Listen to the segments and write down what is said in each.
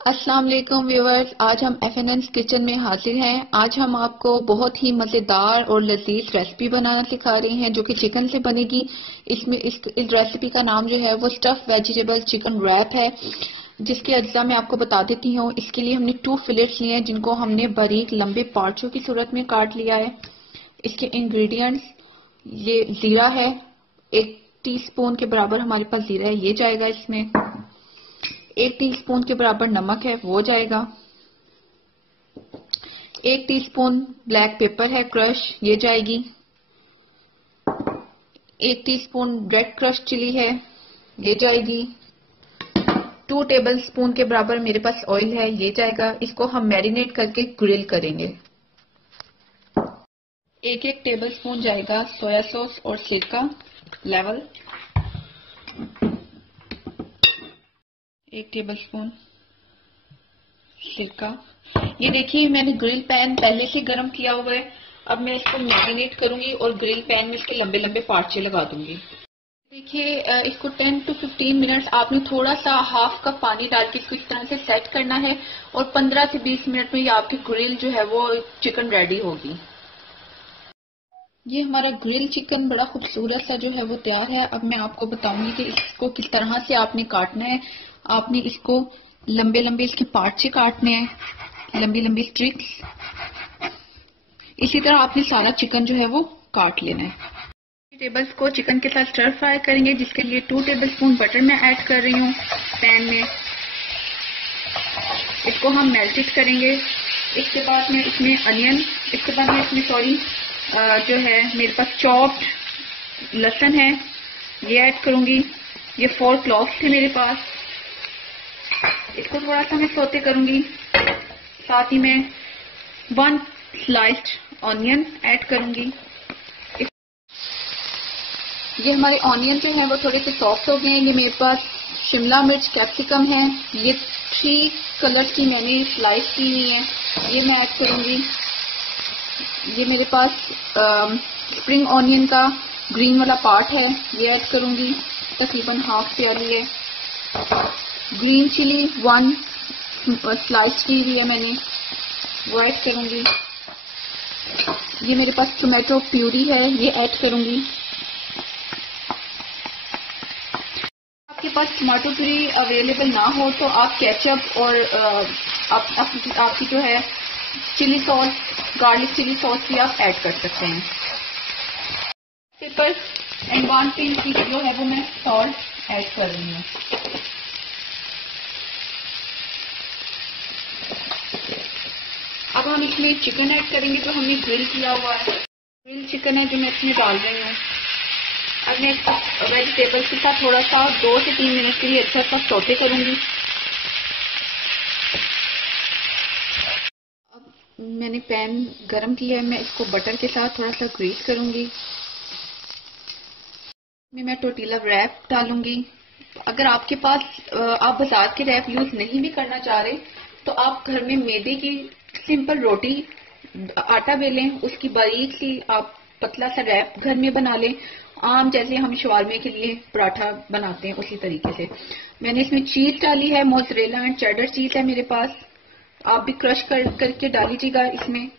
अस्सलाम वालेकुम व्यूअर्स, आज हम एफएनएन किचन में हाजिर हैं। आज हम आपको बहुत ही मजेदार और लजीज रेसिपी बनाना सिखा रहे हैं जो कि चिकन से बनेगी। इस रेसिपी का नाम जो है वो स्टफ वेजिटेबल चिकन रैप है, जिसके अज्जा मैं आपको बता देती हूँ। इसके लिए हमने 2 फिलेट्स लिए हैं जिनको हमने बारीक लंबे पार्ट्सों की सूरत में काट लिया है। इसके इंग्रेडिएंट्स, ये जीरा है, 1 टीस्पून के बराबर हमारे पास जीरा है, ये जाएगा। इसमें 1 टीस्पून के बराबर नमक है, वो जाएगा। 1 टीस्पून ब्लैक पेपर है क्रश, ये जाएगी। 1 टीस्पून रेड क्रश चिली है, ये जाएगी। 2 टेबलस्पून के बराबर मेरे पास ऑयल है, ये जाएगा। इसको हम मैरिनेट करके ग्रिल करेंगे। 1 टेबलस्पून जाएगा सोया सॉस और सिरका लेवल, 1 टेबलस्पून सिरका। ये देखिए मैंने ग्रिल पैन पहले से गर्म किया हुआ है। अब मैं इसको मैरिनेट करूंगी और ग्रिल पैन में इसके लंबे लंबे पार्चे लगा दूंगी। देखिए इसको 10 to 15 मिनट्स आपने थोड़ा सा हाफ कप पानी डाल के इसको इस तरह से सेट करना है और 15 से 20 मिनट में ये आपकी ग्रिल जो है वो चिकन रेडी होगी। ये हमारा ग्रिल चिकन बड़ा खूबसूरत सा जो है वो तैयार है। अब मैं आपको बताऊंगी कि इसको किस तरह से आपने काटना है। आपने इसको लंबे लंबे इसके पार्ट से काटने हैं, लंबी लंबी स्ट्रिप्स। इसी तरह आपने सारा चिकन जो है वो काट लेना है। वेजिटेबल्स को चिकन के साथ स्टर फ्राई करेंगे, जिसके लिए 2 टेबलस्पून बटर मैं ऐड कर रही हूँ पैन में। इसको हम मेल्टेड करेंगे। इसके बाद में इसमें अनियन, इसके बाद में इसमें जो है मेरे पास चॉप्ड लहसुन है, ये ऐड करूंगी। ये 4 क्लॉव्स थे मेरे पास। इसको थोड़ा सा मैं सौते करूंगी। साथ ही में 1 स्लाइस्ड ऑनियन ऐड करूंगी। ये हमारे ऑनियन जो है वो थोड़े से सॉफ्ट हो गए हैं। ये मेरे पास शिमला मिर्च कैप्सिकम है, ये 3 कलर्स की मैंने स्लाइस की हुई है, ये मैं ऐड करूंगी। ये मेरे पास स्प्रिंग ऑनियन का ग्रीन वाला पार्ट है, ये ऐड करूंगी, तकरीबन हाफ प्याली है। ग्रीन चिली 1 स्लाइस की हुई है मैंने, वो ऐड करूंगी। ये मेरे पास टोमेटो प्यूरी है, ये ऐड करूंगी। आपके पास टोमेटो प्यूरी अवेलेबल ना हो तो आप केचप और आपकी जो है chilli sauce, garlic chilli sauce भी आप ऐड कर सकते हैं। पेपर एंड 1 पिंच की जो है वो मैं सॉल्ट ऐड कर रही हूँ। अब हम इसमें चिकन ऐड करेंगे जो हमने ग्रिल किया हुआ है। ग्रिल चिकन है जो मैं इसमें डाल रही हूँ। अब मैं वेजिटेबल्स के साथ थोड़ा सा 2 से 3 मिनट के लिए अच्छा सा सौते करूंगी। मैंने पैन गरम किया है, मैं इसको बटर के साथ थोड़ा सा ग्रीस करूंगी। मैं टोर्टिला रैप डालूंगी। अगर आपके पास आप बाजार के रैप यूज नहीं भी करना चाह रहे तो आप घर में मैदे की सिंपल रोटी आटा बेलें, उसकी बारीक सी आप पतला सा रैप घर में बना लें, आम जैसे हम शवारमे के लिए पराठा बनाते हैं उसी तरीके से। मैंने इसमें चीज डाली है, मोज़रेला एंड चेडर चीज है मेरे पास, आप भी क्रश करके डालीजिएगा इसमें।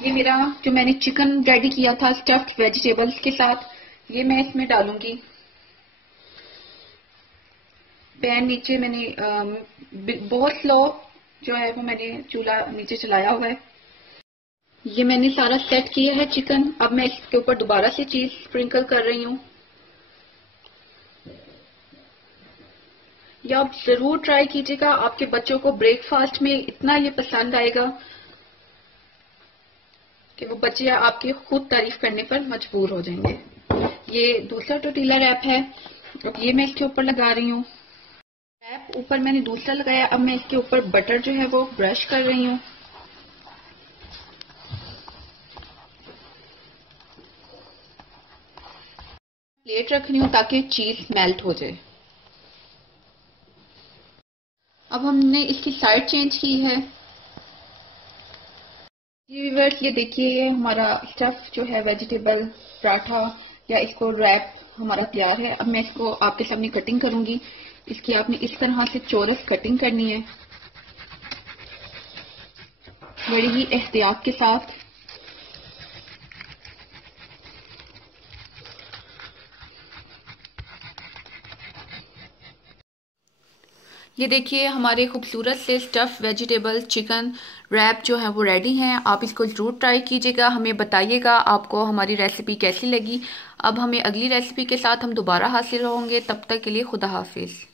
ये मेरा जो मैंने चिकन रेडी किया था स्टफ्ड वेजिटेबल्स के साथ, ये मैं इसमें डालूंगी। पैन नीचे मैंने बहुत स्लो जो है वो मैंने चूल्हा नीचे चलाया हुआ है। ये मैंने सारा सेट किया है चिकन। अब मैं इसके ऊपर दोबारा से चीज स्प्रिंकल कर रही हूँ। या आप जरूर ट्राई कीजिएगा, आपके बच्चों को ब्रेकफास्ट में इतना ये पसंद आएगा कि वो बच्चे आपकी खुद तारीफ करने पर मजबूर हो जाएंगे। ये दूसरा टोर्टिला रैप है, अब ये मैं इसके ऊपर लगा रही हूँ। रैप ऊपर मैंने दूसरा लगाया। अब मैं इसके ऊपर बटर जो है वो ब्रश कर रही हूँ। प्लेट रख रही हूँ ताकि चीज मेल्ट हो जाए। अब हमने इसकी साइड चेंज की है। व्यूअर्स ये देखिए, ये हमारा स्टफ जो है वेजिटेबल पराठा या इसको रैप हमारा तैयार है। अब मैं इसको आपके सामने कटिंग करूंगी। इसकी आपने इस तरह से चौरस कटिंग करनी है। बड़ी ही एहतियात के साथ। ये देखिए हमारे खूबसूरत से स्टफ़ वेजिटेबल चिकन रैप जो है वो रेडी हैं। आप इसको ज़रूर ट्राई कीजिएगा, हमें बताइएगा आपको हमारी रेसिपी कैसी लगी। अब हमें अगली रेसिपी के साथ हम दोबारा हाजिर होंगे, तब तक के लिए खुदा हाफिज़।